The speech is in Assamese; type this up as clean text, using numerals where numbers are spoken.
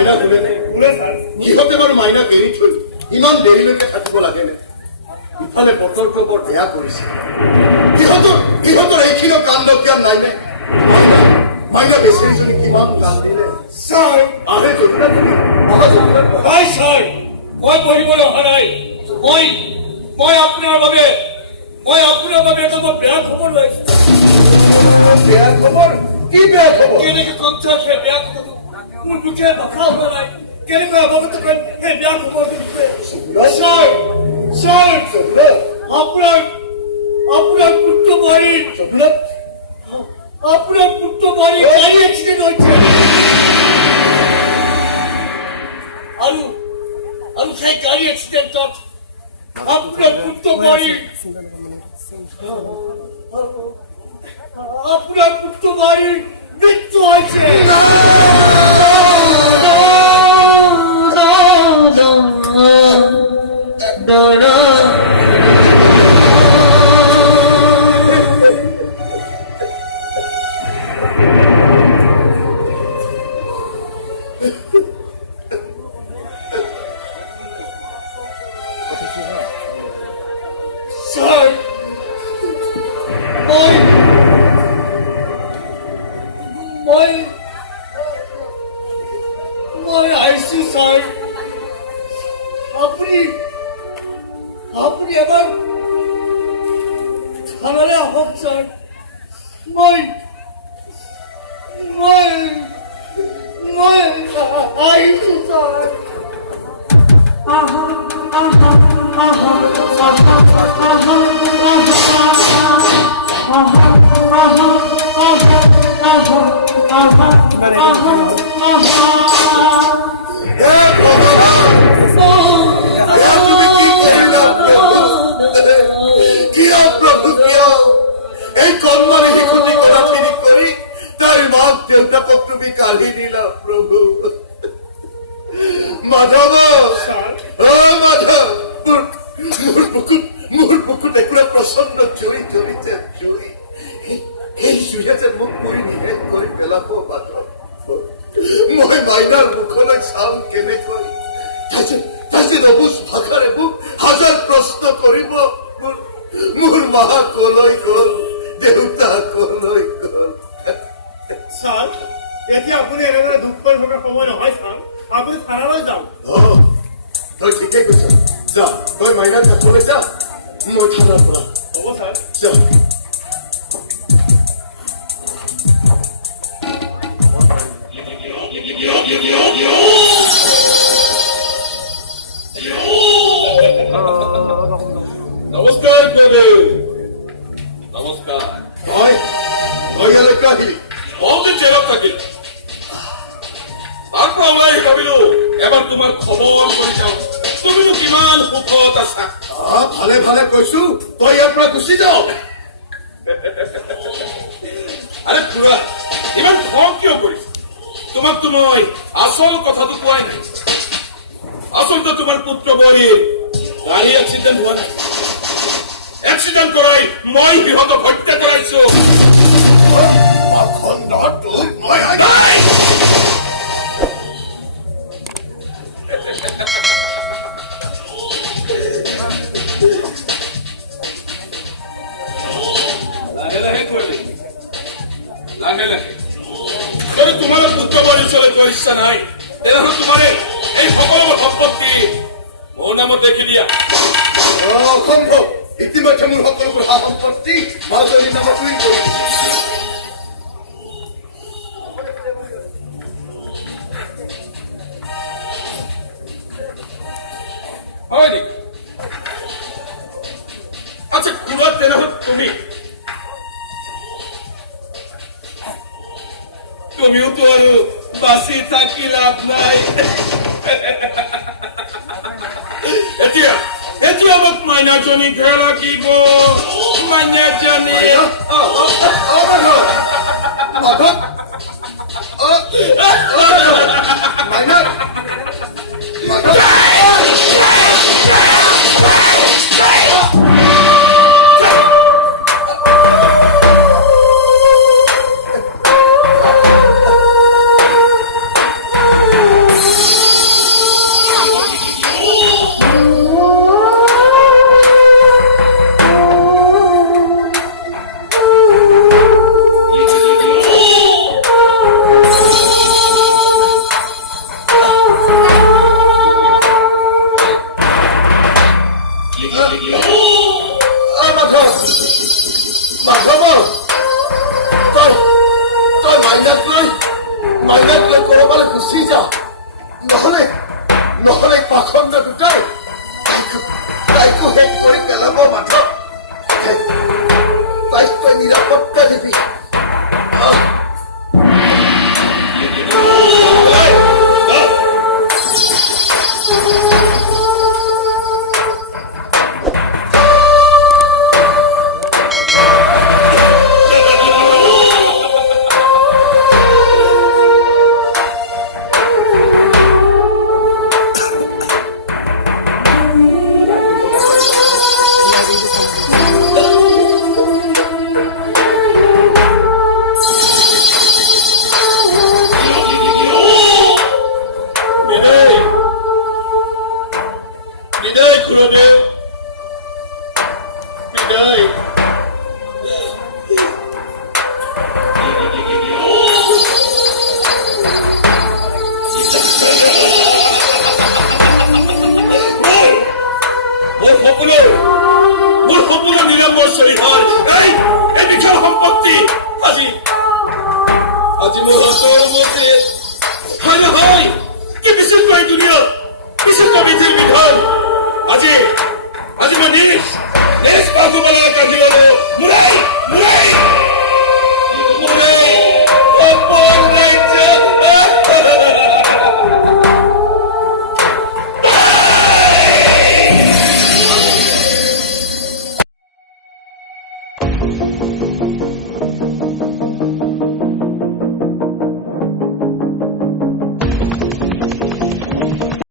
মাইনা শুলেনে? ইহঁতে বাৰু মাইনাক এৰি থৈ ইমান দেৰিলৈকে থাকিব লাগেনে? ইফালে বতৰটো বৰ বেয়া কৰিছে। ইহঁতৰ এইখিনি কাণ্ড জ্ঞান নাইনে? মাইনা বেচেৰীজনী কিমান কান্দিলে। ছাৰ আহে জটিলা তুমি নাই ছাৰ, মই পঢ়িবলৈ অহা নাই। মই আপোনাৰ বাবে এটা বৰ বেয়া খবৰ লৈ আহিছো। বেয়া খবৰ? কি বেয়া খবৰ? কেনেকে কম ছাৰ সেই বেয়া খবৰটো? মোৰ মুখে ভাষা ওলোৱা নাই। কেনেকৈ অৱগত কৰিম সেই বেয়া খবৰটো বিষয়ে? ছাৰ আপোনাৰ পুত্ৰ বোৱাৰীৰ গাড়ী এক্সিডেণ্ট হৈছে। আৰু সেই গাড়ী এক্সিডেণ্টত আপোনাৰ পুত্ৰ বোৱাৰীৰ মৃত্যু হৈছে। মই আহিছো ছাৰ। আপুনি এবাৰ থানালৈ আহক ছাৰ। মই আহিছো ছাৰ। এই কৰ্মাৰে হিকুতি কৰাফিৰি কৰি তাৰ মাক দেউতাকক তুমি কাঢ়ি নিলা প্ৰভু। মাধৱ মাধৱ মোৰ বুকুত একুৰা প্ৰচণ্ড জুই জ্বলিছে। এই জুয়ে যে মোক কৰি নিশেষ কৰি পেলাব মাধৱ। মই মাইনাৰ মুখলৈ চাম কেনেকৈ? তাতে নবুজ ভাষাৰে মোক হাজাৰ প্ৰশ্ন কৰিব। মোৰ মা কলৈ গল, দেউতা কলৈ গল? ছাৰ, এতিয়া আপুনি এনেদৰে দুখ কৰি থকা সময় নহয় ছাৰ। আপুনি থানালৈ যাওক। তই ঠিকেই কৈছ। যা, তই মাইনাৰ কাষলৈ যা, মই থানাৰ পৰা। হ'ব ছাৰ। যা। নমস্কাৰ দেৱে। নমস্কাৰ। তই ইয়ালৈকে আহিলি? মইতো জেলত থাকিল। তাৰ পৰা ওলাই আহি ভাবিলো এবাৰ তোমাৰ খবৰ কৰি যাওঁ। তুমিনো কিমান সুখত আছা? ভালে ভালে কৈছো, তই ইয়াৰ পৰা গুচি যাও। আৰে খুৰা, ইমান খং কিয় কৰিছা? তোমাকতো মই আচল কথাটো কোৱাই নাই। আচলতে তোমাৰ পুত্ৰ বোৱাৰীৰ গাড়ী এক্সিডেণ্ট হোৱা নাই। এক্সিডেণ্ট কৰাই মই সিহঁতক হত্যা কৰাইছো। যদি তোমাৰ পুত্ৰ বোৱাৰীৰ ওচৰলৈ যোৱাৰ ইচ্ছা নাই, তেনেহলে তোমাৰ এই সকলোবোৰ সম্পত্তি মোৰ নামত দেখি দিয়া। অসম্ভৱ। ইতিমধ্যে মোৰ সকলোবোৰ সা সম্পত্তি মাজনীৰ নামত উইল কৰিছে। হয় নেকি? আচ্ছা খুৰা, তেনেহলে তুমিওতো আৰু বাচি থাকি লাভ নাই। এতিয়া মোক মাইনাজনী ঘৰ লাগিব। মাইনাজনী মাইনাক লৈ কৰবালৈ গুচি যা, নহলে পাখণ্ড দুটাই তাইকো শেষ কৰি পেলাব মাথা। তাইক তই নিৰাপত্তা দিবি। বিদায় গুৰুদেৱ, বিদায়। মোৰ সপোনৰ নিৰম্বৰ চৰিহাৰ এই বিশাল সম্পত্তি আজি মোৰ হাতৰ মতে হয় নহয়। কি বিচিত্ৰ এই দুনিয়া, বিচিত্ৰ বিধিৰ বিধান। আজি মই নিজ বাহুবলেৰে কান্দিবলৈ মোৰাই সপোন ৰাজ্য।